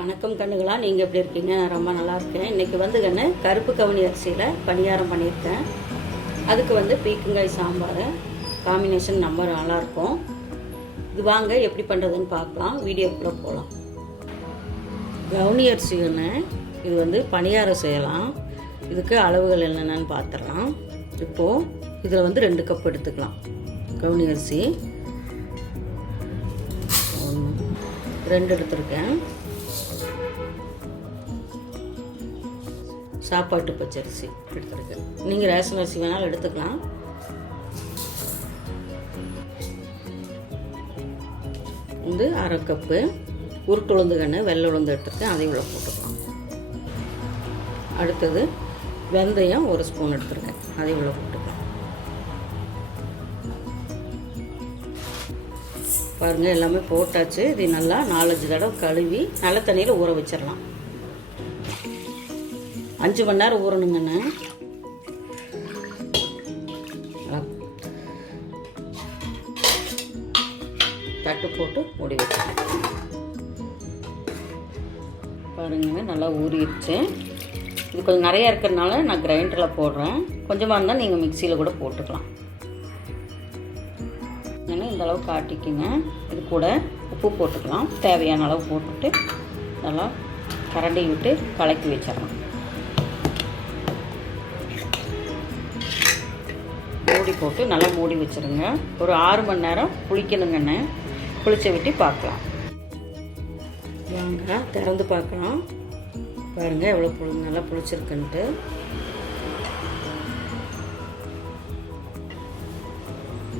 வணக்கம் கண்ணுகளா, நீங்கள் எப்படி இருக்கீங்க? நான் ரொம்ப நல்லா இருக்கேன். இன்றைக்கி வந்து கண்ணு கருப்பு கவுனி அரிசியில் பணியாரம் பண்ணியிருக்கேன். அதுக்கு வந்து பீக்கங்காய் சாம்பார் காம்பினேஷன் ரொம்ப நல்லாயிருக்கும். இது வாங்க எப்படி பண்ணுறதுன்னு பார்க்கலாம், வீடியோக்குள்ளே போகலாம். கவுனி அரிசின்னு இது வந்து பணியாரம் செய்யலாம். இதுக்கு அளவுகள் என்னென்னு பார்த்துடலாம். இப்போது இதில் வந்து 2 கப் எடுத்துக்கலாம். கவுனி அரிசி 2 எடுத்துருக்கேன். சாப்பாட்டு பச்சரிசி எடுத்துருக்கேன். நீங்கள் ரேஷன் அரிசி வேணாலும் எடுத்துக்கலாம். வந்து 1/2 கப்பு உருட்டுளுந்து கன்று வெள்ளை உளுந்து எடுத்துருக்கேன். அதையும் உள்ள போட்டுக்கலாம். அடுத்தது வெந்தயம் 1 ஸ்பூன் எடுத்துருக்கேன். அதையும் உள்ள போட்டுக்கலாம். பாருங்கள், எல்லாமே போட்டாச்சு. இது நல்லா 4-5 தடவை கழுவி நல்ல தண்ணியில் ஊற வச்சிடலாம். 5 மணி நேரம் ஊறணுங்கண்ணே. தட்டு போட்டு மூடி வச்சிடலாம். பாருங்க, நல்லா ஊறிடுச்சு. இது கொஞ்சம் நிறையா இருக்கிறதுனால நான் கிரைண்டரில் போடுறேன். கொஞ்சமாக இருந்தால் நீங்கள் மிக்சியில் கூட போட்டுக்கலாம். இந்த அளவு காட்டிக்குங்க. இது கூட உப்பு போட்டுக்கலாம். தேவையான அளவு போட்டுட்டு நல்லா கரண்டி விட்டு கலக்கி வச்சிடலாம். மூடி போட்டு நல்லா மூடி வச்சுருங்க. ஒரு 6 மணி நேரம் புளிக்கணுங்கண்ணே. புளிச்ச விட்டு பார்க்கலாம். வாங்க திறந்து பார்க்கலாம். பாருங்கள் எவ்வளோ நல்லா புளிச்சிருக்குன்ட்டு.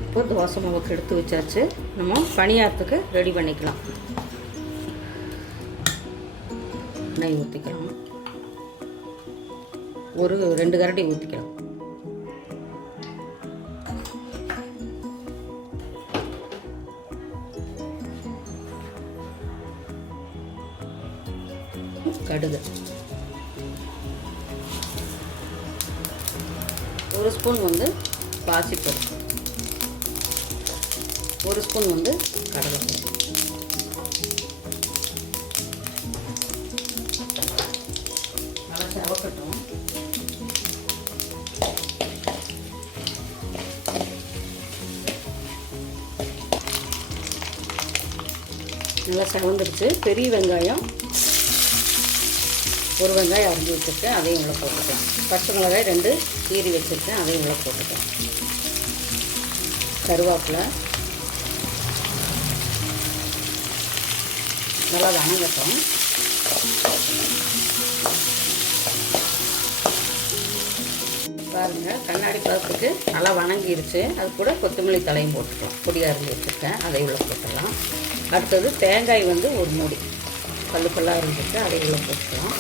இப்போ தோசை மாவுக்கு எடுத்து வச்சாச்சு. நம்ம பணியாரத்துக்கு ரெடி பண்ணிக்கலாம். நெய் ஊற்றிக்கலாம். ஒரு 2 கரண்டி ஊற்றிக்கலாம். கடுகு 1 ஸ்பூன் வந்து பாசிப்பருப்பு, 1 ஸ்பூன் வந்து கடலைப்பருப்பு. நல்லா செவக்கட்டும். நல்லா செவந்துடுச்சு. பெரிய வெங்காயம் 1 வெங்காயம் அரிஞ்சு வச்சுருக்கேன். அதையும் உள்ள போட்டுக்கலாம். பச்சை மிளகாய் 2 கீரி வச்சுருக்கேன். அதையும் உள்ள போட்டுக்கலாம். கருவேப்பிலை நல்லா வணங்கட்டும். பாருங்கள், கண்ணாடி பதத்துக்கு நல்லா வணங்கிருச்சு. அது கூட கொத்தமல்லி தலையும் போட்டுக்கலாம். பொடியாக அரிஞ்சு வச்சுருக்கேன். அதை உள்ள போட்டுக்கலாம். அடுத்தது தேங்காய் வந்து 1 மூடி கல்லுக்கெல்லாம் இருந்துச்சு. அதை உள்ள போட்டுக்கலாம்.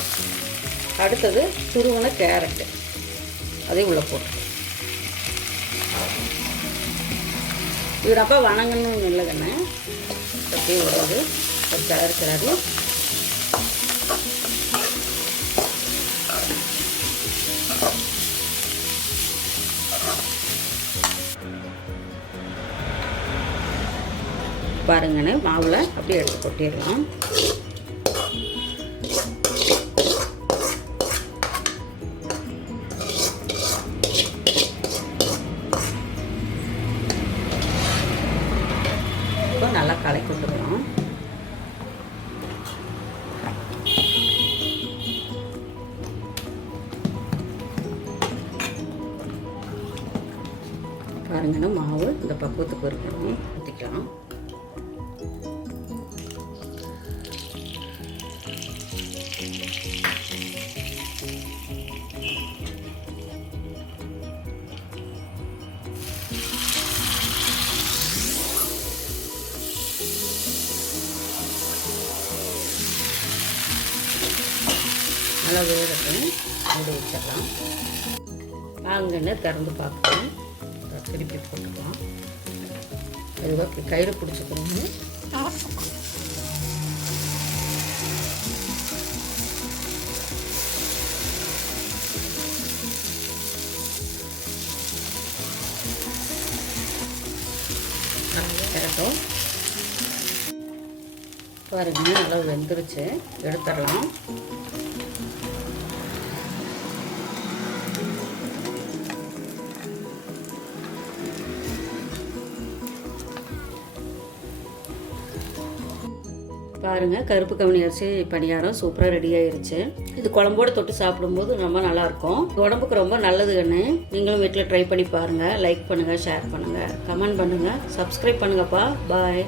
அடுத்தது துருவன கேரட்டு அதையும் உள்ள போட்டுக்கலாம். இது ரொம்ப வணங்கணும்னு இல்லைங்கண்ணே. அப்படியே வருது ஒரு கிளறு. பாருங்கண்ணே, மாவில் அப்படியே எடுத்து கொட்டிடலாம். இப்போ நல்லா கலக்கி விட்டுக்கலாம். பாருங்கன்னா மாவு இந்த பக்குவத்துக்கு இருக்கணும். ஊற்றிக்கலாம். நல்லா வேகட்டும். மூடி வச்சிடலாம். வாங்கன்னு திறந்து பார்க்கலாம். திருப்பி போட்டுக்கலாம். அதுவாக கையில் பிடிச்சிக்கணும். திறக்கும். பாருங்க நல்லா வெந்துருச்சு, எடுத்துடலாம். பாருங்க கருப்பு கவுனி அரிசி பணியாரம் சூப்பராக ரெடி ஆயிருச்சு. இது குழம்போடு தொட்டு சாப்பிடும்போது ரொம்ப நல்லா இருக்கும். உடம்புக்கு ரொம்ப நல்லது கண்ணு. நீங்களும் வீட்டில் ட்ரை பண்ணி பாருங்க. லைக் பண்ணுங்க, ஷேர் பண்ணுங்க, கமெண்ட் பண்ணுங்க, சப்ஸ்கிரைப் பண்ணுங்கப்பா. பாய்.